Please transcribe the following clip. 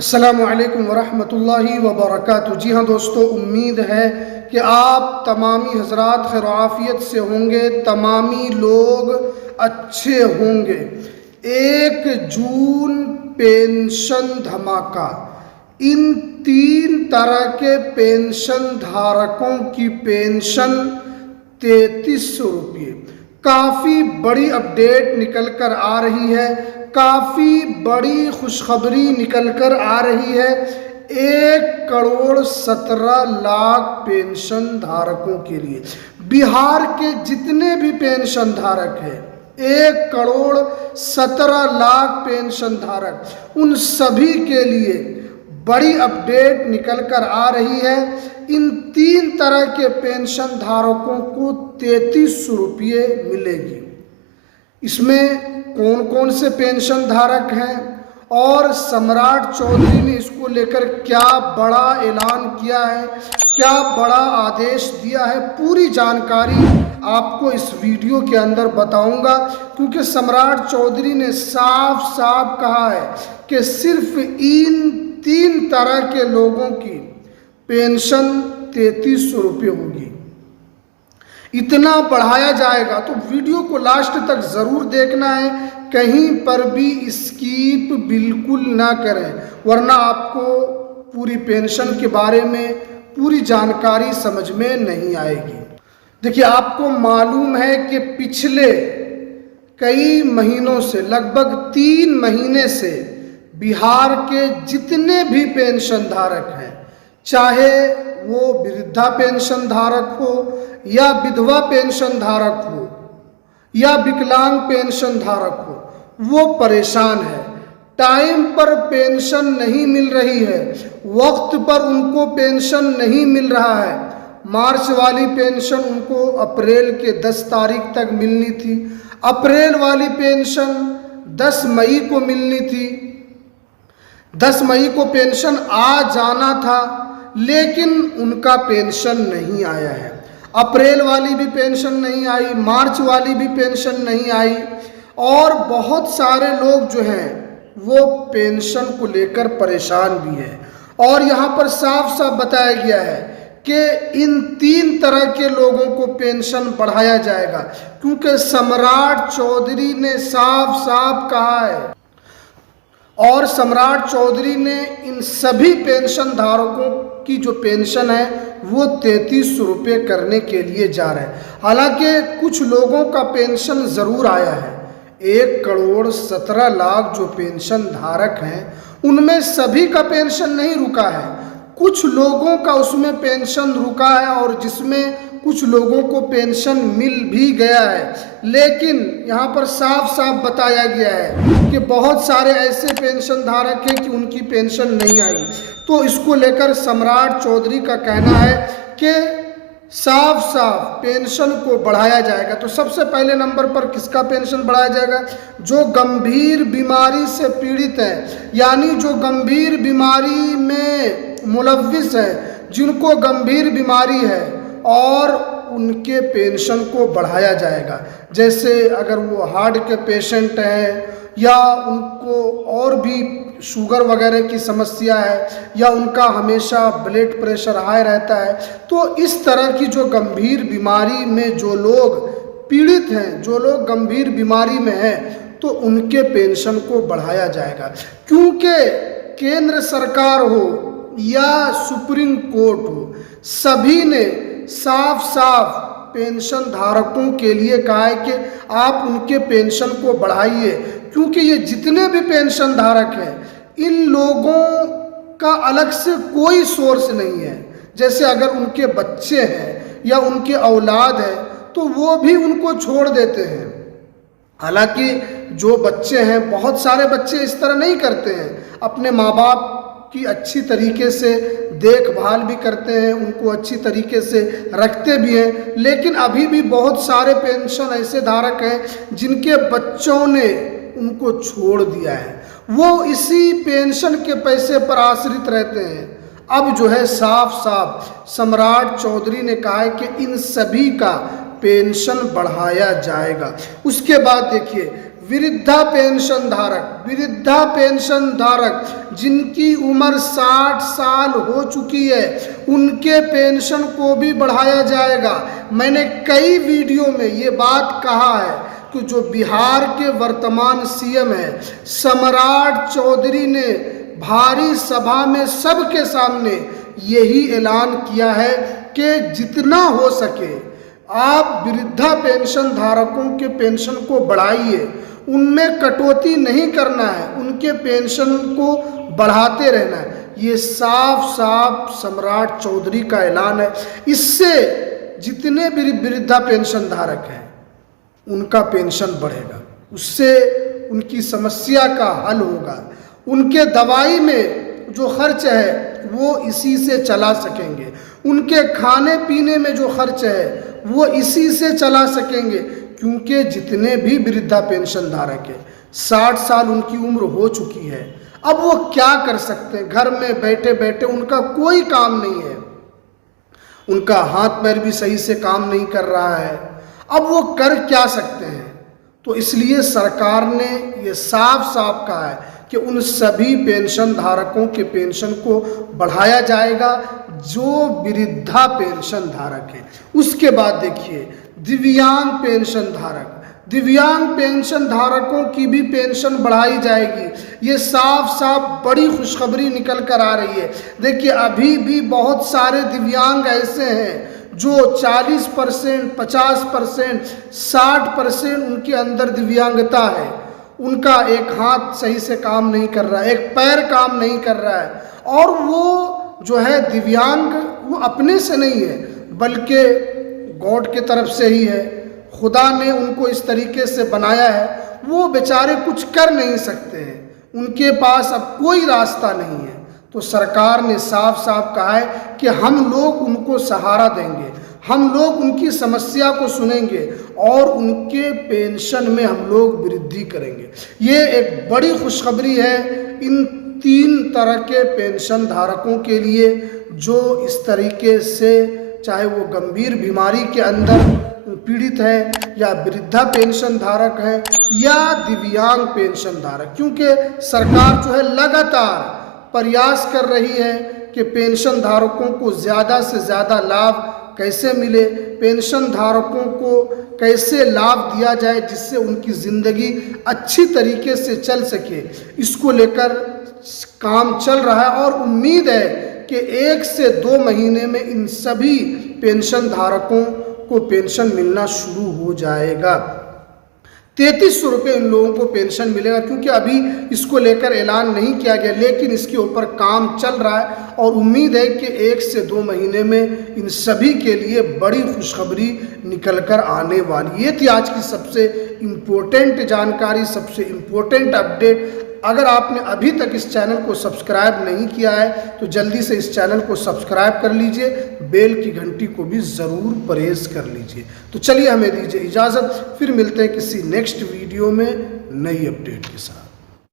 अस्सलामु अलैकुम वरहमतुल्लाहि वबरकातुहू। जी हाँ दोस्तों, उम्मीद है कि आप तमामी हजरात खैर आफियत से होंगे, तमामी लोग अच्छे होंगे। 1 जून पेंशन धमाका। इन 3 तरह के पेंशन धारकों की पेंशन 3300 रुपये। काफ़ी बड़ी अपडेट निकल कर आ रही है, काफ़ी बड़ी खुशखबरी निकल कर आ रही है। 1,17,00,000 पेंशन धारकों के लिए, बिहार के जितने भी पेंशन धारक हैं, 1,17,00,000 पेंशन धारक, उन सभी के लिए बड़ी अपडेट निकल कर आ रही है। इन 3 तरह के पेंशन धारकों को 3300 रुपये मिलेगी। इसमें कौन कौन से पेंशन धारक हैं और सम्राट चौधरी ने इसको लेकर क्या बड़ा ऐलान किया है, क्या बड़ा आदेश दिया है, पूरी जानकारी आपको इस वीडियो के अंदर बताऊंगा। क्योंकि सम्राट चौधरी ने साफ साफ कहा है कि सिर्फ इन 3 तरह के लोगों की पेंशन 3300 रुपये होगी। इतना बढ़ाया जाएगा, तो वीडियो को लास्ट तक ज़रूर देखना है, कहीं पर भी स्किप बिल्कुल ना करें, वरना आपको पूरी पेंशन के बारे में पूरी जानकारी समझ में नहीं आएगी। देखिए, आपको मालूम है कि पिछले कई महीनों से, लगभग 3 महीने से बिहार के जितने भी पेंशन धारक हैं, चाहे वो वृद्धा पेंशन धारक हो या विधवा पेंशन धारक हो या विकलांग पेंशन धारक हो, वो परेशान है। टाइम पर पेंशन नहीं मिल रही है, वक्त पर उनको पेंशन नहीं मिल रहा है। मार्च वाली पेंशन उनको अप्रैल के 10 तारीख तक मिलनी थी, अप्रैल वाली पेंशन 10 मई को मिलनी थी, 10 मई को पेंशन आ जाना था, लेकिन उनका पेंशन नहीं आया है। अप्रैल वाली भी पेंशन नहीं आई, मार्च वाली भी पेंशन नहीं आई, और बहुत सारे लोग जो हैं वो पेंशन को लेकर परेशान भी हैं। और यहाँ पर साफ साफ बताया गया है कि इन 3 तरह के लोगों को पेंशन बढ़ाया जाएगा, क्योंकि सम्राट चौधरी ने साफ साफ कहा है। और सम्राट चौधरी ने इन सभी पेंशन धारकों की जो पेंशन है वो 3300 रुपये करने के लिए जा रहे हैं। हालांकि कुछ लोगों का पेंशन ज़रूर आया है। 1,17,00,000 जो पेंशन धारक हैं उनमें सभी का पेंशन नहीं रुका है, कुछ लोगों का उसमें पेंशन रुका है और जिसमें कुछ लोगों को पेंशन मिल भी गया है। लेकिन यहाँ पर साफ साफ बताया गया है कि बहुत सारे ऐसे पेंशन धारक हैं कि उनकी पेंशन नहीं आई। तो इसको लेकर सम्राट चौधरी का कहना है कि साफ साफ पेंशन को बढ़ाया जाएगा। तो सबसे पहले नंबर पर किसका पेंशन बढ़ाया जाएगा? जो गंभीर बीमारी से पीड़ित है, यानी जो गंभीर बीमारी में मुलव्विस है, जिनको गंभीर बीमारी है, और उनके पेंशन को बढ़ाया जाएगा। जैसे अगर वो हार्ट के पेशेंट हैं, या उनको और भी शुगर वगैरह की समस्या है, या उनका हमेशा ब्लड प्रेशर हाई रहता है, तो इस तरह की जो गंभीर बीमारी में जो लोग पीड़ित हैं, जो लोग गंभीर बीमारी में हैं, तो उनके पेंशन को बढ़ाया जाएगा। क्योंकि केंद्र सरकार हो या सुप्रीम कोर्ट हो, सभी ने साफ साफ पेंशन धारकों के लिए कहा है कि आप उनके पेंशन को बढ़ाइए। क्योंकि ये जितने भी पेंशन धारक हैं, इन लोगों का अलग से कोई सोर्स नहीं है। जैसे अगर उनके बच्चे हैं या उनके औलाद है तो वो भी उनको छोड़ देते हैं। हालांकि जो बच्चे हैं, बहुत सारे बच्चे इस तरह नहीं करते हैं, अपने माँ बाप की अच्छी तरीके से देखभाल भी करते हैं, उनको अच्छी तरीके से रखते भी हैं। लेकिन अभी भी बहुत सारे पेंशन ऐसे धारक हैं जिनके बच्चों ने उनको छोड़ दिया है, वो इसी पेंशन के पैसे पर आश्रित रहते हैं। अब जो है साफ साफ सम्राट चौधरी ने कहा है कि इन सभी का पेंशन बढ़ाया जाएगा। उसके बाद देखिए, वृद्धा पेंशन धारक जिनकी उम्र 60 साल हो चुकी है, उनके पेंशन को भी बढ़ाया जाएगा। मैंने कई वीडियो में ये बात कहा है कि जो बिहार के वर्तमान सीएम हैं सम्राट चौधरी ने भारी सभा में सबके सामने यही ऐलान किया है कि जितना हो सके आप वृद्धा पेंशन धारकों के पेंशन को बढ़ाइए, उनमें कटौती नहीं करना है, उनके पेंशन को बढ़ाते रहना है। ये साफ साफ सम्राट चौधरी का ऐलान है। इससे जितने भी वृद्धा पेंशन धारक हैं उनका पेंशन बढ़ेगा, उससे उनकी समस्या का हल होगा, उनके दवाई में जो खर्च है वो इसी से चला सकेंगे, उनके खाने पीने में जो खर्च है वो इसी से चला सकेंगे। क्योंकि जितने भी वृद्धा पेंशन धारक है 60 साल उनकी उम्र हो चुकी है, अब वो क्या कर सकते हैं? घर में बैठे बैठे उनका कोई काम नहीं है, उनका हाथ पैर भी सही से काम नहीं कर रहा है, अब वो कर क्या सकते हैं? तो इसलिए सरकार ने ये साफ साफ कहा है कि उन सभी पेंशन धारकों के पेंशन को बढ़ाया जाएगा जो वृद्धा पेंशन धारक है। उसके बाद देखिए दिव्यांग पेंशन धारकों की भी पेंशन बढ़ाई जाएगी। ये साफ साफ बड़ी खुशखबरी निकल कर आ रही है। देखिए अभी भी बहुत सारे दिव्यांग ऐसे हैं जो 40%, 50%, 60% उनके अंदर दिव्यांगता है, उनका एक हाथ सही से काम नहीं कर रहा है, एक पैर काम नहीं कर रहा है, और वो जो है दिव्यांग वो अपने से नहीं है बल्कि गॉड की तरफ से ही है। खुदा ने उनको इस तरीके से बनाया है, वो बेचारे कुछ कर नहीं सकते हैं, उनके पास अब कोई रास्ता नहीं है। तो सरकार ने साफ साफ कहा है कि हम लोग उनको सहारा देंगे, हम लोग उनकी समस्या को सुनेंगे और उनके पेंशन में हम लोग वृद्धि करेंगे। ये एक बड़ी खुशखबरी है इन 3 तरह के पेंशन धारकों के लिए जो इस तरीके से चाहे वो गंभीर बीमारी के अंदर पीड़ित है या वृद्धा पेंशन धारक है या दिव्यांग पेंशन धारक। क्योंकि सरकार जो है लगातार प्रयास कर रही है कि पेंशन धारकों को ज़्यादा से ज़्यादा लाभ कैसे मिले, पेंशन धारकों को कैसे लाभ दिया जाए जिससे उनकी ज़िंदगी अच्छी तरीके से चल सके। इसको लेकर काम चल रहा है और उम्मीद है कि 1 से 2 महीने में इन सभी पेंशन धारकों को पेंशन मिलना शुरू हो जाएगा। 3300 रुपये इन लोगों को पेंशन मिलेगा। क्योंकि अभी इसको लेकर ऐलान नहीं किया गया, लेकिन इसके ऊपर काम चल रहा है और उम्मीद है कि 1 से 2 महीने में इन सभी के लिए बड़ी खुशखबरी निकल कर आने वाली। ये थी आज की सबसे इम्पोर्टेंट जानकारी, सबसे इम्पोर्टेंट अपडेट। अगर आपने अभी तक इस चैनल को सब्सक्राइब नहीं किया है तो जल्दी से इस चैनल को सब्सक्राइब कर लीजिए, बेल की घंटी को भी ज़रूर प्रेस कर लीजिए। तो चलिए हमें दीजिए इजाज़त, फिर मिलते हैं किसी नेक्स्ट वीडियो में नई अपडेट के साथ।